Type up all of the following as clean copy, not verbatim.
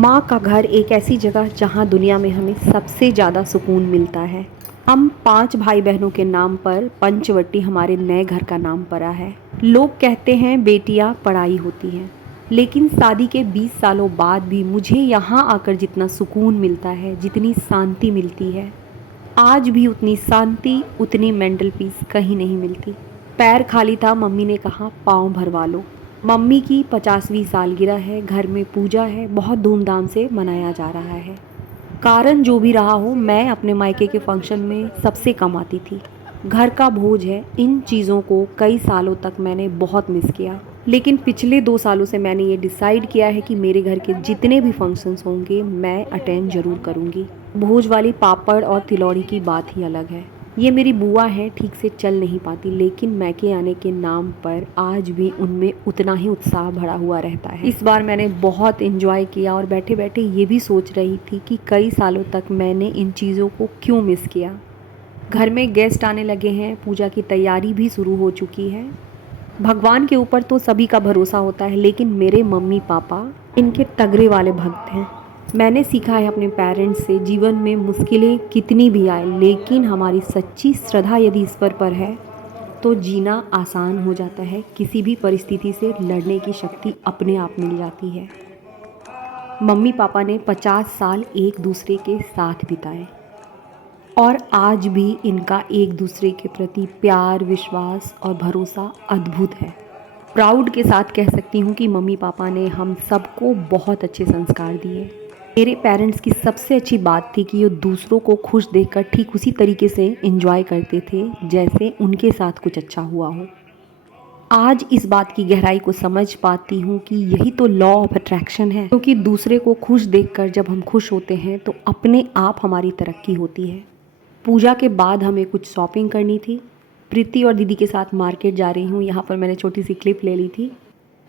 माँ का घर एक ऐसी जगह जहाँ दुनिया में हमें सबसे ज़्यादा सुकून मिलता है। हम 5 भाई बहनों के नाम पर पंचवटी हमारे नए घर का नाम पड़ा है। लोग कहते हैं बेटियाँ पढ़ाई होती हैं, लेकिन शादी के 20 सालों बाद भी मुझे यहाँ आकर जितना सुकून मिलता है, जितनी शांति मिलती है, आज भी उतनी शांति, उतनी मेंटल पीस कहीं नहीं मिलती। पैर खाली था, मम्मी ने कहा पाँव भरवा लो। मम्मी की 50वीं सालगिरह है, घर में पूजा है, बहुत धूमधाम से मनाया जा रहा है। कारण जो भी रहा हो, मैं अपने मायके के फंक्शन में सबसे कम आती थी। घर का बोझ है, इन चीज़ों को कई सालों तक मैंने बहुत मिस किया। लेकिन पिछले 2 सालों से मैंने ये डिसाइड किया है कि मेरे घर के जितने भी फंक्शंस होंगे मैं अटेंड ज़रूर करूँगी। भोज वाली पापड़ और तिलौरी की बात ही अलग है। ये मेरी बुआ है, ठीक से चल नहीं पाती, लेकिन मैके आने के नाम पर आज भी उनमें उतना ही उत्साह भरा हुआ रहता है। इस बार मैंने बहुत एंजॉय किया और बैठे बैठे ये भी सोच रही थी कि कई सालों तक मैंने इन चीज़ों को क्यों मिस किया। घर में गेस्ट आने लगे हैं, पूजा की तैयारी भी शुरू हो चुकी है। भगवान के ऊपर तो सभी का भरोसा होता है, लेकिन मेरे मम्मी पापा इनके तगड़े वाले भक्त हैं। मैंने सीखा है अपने पेरेंट्स से, जीवन में मुश्किलें कितनी भी आए, लेकिन हमारी सच्ची श्रद्धा यदि ईश्वर पर है तो जीना आसान हो जाता है। किसी भी परिस्थिति से लड़ने की शक्ति अपने आप मिल जाती है। मम्मी पापा ने 50 साल एक दूसरे के साथ बिताए और आज भी इनका एक दूसरे के प्रति प्यार, विश्वास और भरोसा अद्भुत है। प्राउड के साथ कह सकती हूँ कि मम्मी पापा ने हम सबको बहुत अच्छे संस्कार दिए। मेरे पेरेंट्स की सबसे अच्छी बात थी कि वो दूसरों को खुश देखकर ठीक उसी तरीके से एंजॉय करते थे जैसे उनके साथ कुछ अच्छा हुआ हो। आज इस बात की गहराई को समझ पाती हूँ कि यही तो लॉ ऑफ अट्रैक्शन है, क्योंकि दूसरे को खुश देखकर जब हम खुश होते हैं तो अपने आप हमारी तरक्की होती है। पूजा के बाद हमें कुछ शॉपिंग करनी थी। प्रीति और दीदी के साथ मार्केट जा रही हूँ। यहाँ पर मैंने छोटी सी क्लिप ले ली थी।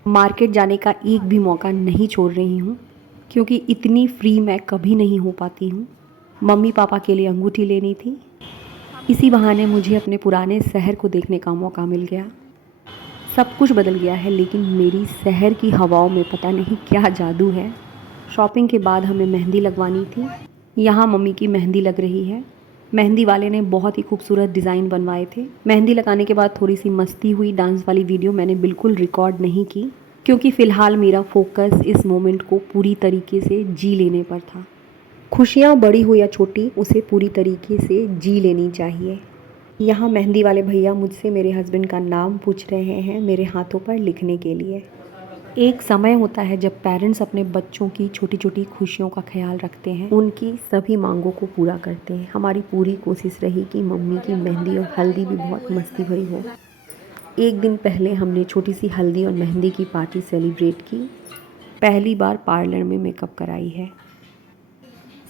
मार्केट जाने का एक भी मौका नहीं छोड़ रही हूँ, क्योंकि इतनी फ्री मैं कभी नहीं हो पाती हूँ। मम्मी पापा के लिए अंगूठी लेनी थी। इसी बहाने मुझे अपने पुराने शहर को देखने का मौका मिल गया। सब कुछ बदल गया है, लेकिन मेरी शहर की हवाओं में पता नहीं क्या जादू है। शॉपिंग के बाद हमें मेहंदी लगवानी थी। यहाँ मम्मी की मेहंदी लग रही है। मेहंदी वाले ने बहुत ही खूबसूरत डिज़ाइन बनवाए थे। मेहंदी लगाने के बाद थोड़ी सी मस्ती हुई। डांस वाली वीडियो मैंने बिल्कुल रिकॉर्ड नहीं की, क्योंकि फ़िलहाल मेरा फोकस इस मोमेंट को पूरी तरीके से जी लेने पर था। खुशियाँ बड़ी हो या छोटी, उसे पूरी तरीके से जी लेनी चाहिए। यहाँ मेहंदी वाले भैया मुझसे मेरे हस्बैंड का नाम पूछ रहे हैं मेरे हाथों पर लिखने के लिए। एक समय होता है जब पेरेंट्स अपने बच्चों की छोटी छोटी खुशियों का ख्याल रखते हैं, उनकी सभी मांगों को पूरा करते हैं। हमारी पूरी कोशिश रही कि मम्मी की मेहंदी और हल्दी भी बहुत मस्ती भरी हो। एक दिन पहले हमने छोटी सी हल्दी और मेहंदी की पार्टी सेलिब्रेट की। पहली बार पार्लर में मेकअप कराई है।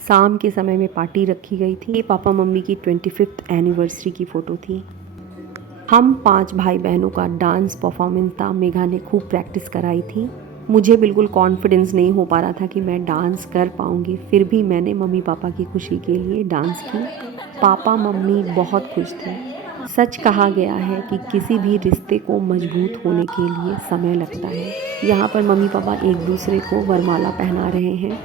शाम के समय में पार्टी रखी गई थी। ये पापा मम्मी की 25th एनिवर्सरी की फ़ोटो थी। हम 5 भाई बहनों का डांस परफॉर्मेंस था। मेघा ने खूब प्रैक्टिस कराई थी। मुझे बिल्कुल कॉन्फिडेंस नहीं हो पा रहा था कि मैं डांस कर पाऊँगी, फिर भी मैंने मम्मी पापा की खुशी के लिए डांस की। पापा मम्मी बहुत खुश थे। सच कहा गया है कि किसी भी रिश्ते को मजबूत होने के लिए समय लगता है। यहाँ पर मम्मी पापा एक दूसरे को वरमाला पहना रहे हैं।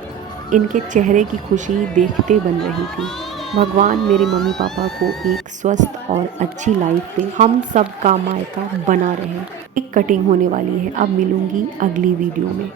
इनके चेहरे की खुशी देखते बन रही थी। भगवान मेरे मम्मी पापा को एक स्वस्थ और अच्छी लाइफ दे, हम सब का मायका बना रहे। एक कटिंग होने वाली है, अब मिलूंगी अगली वीडियो में।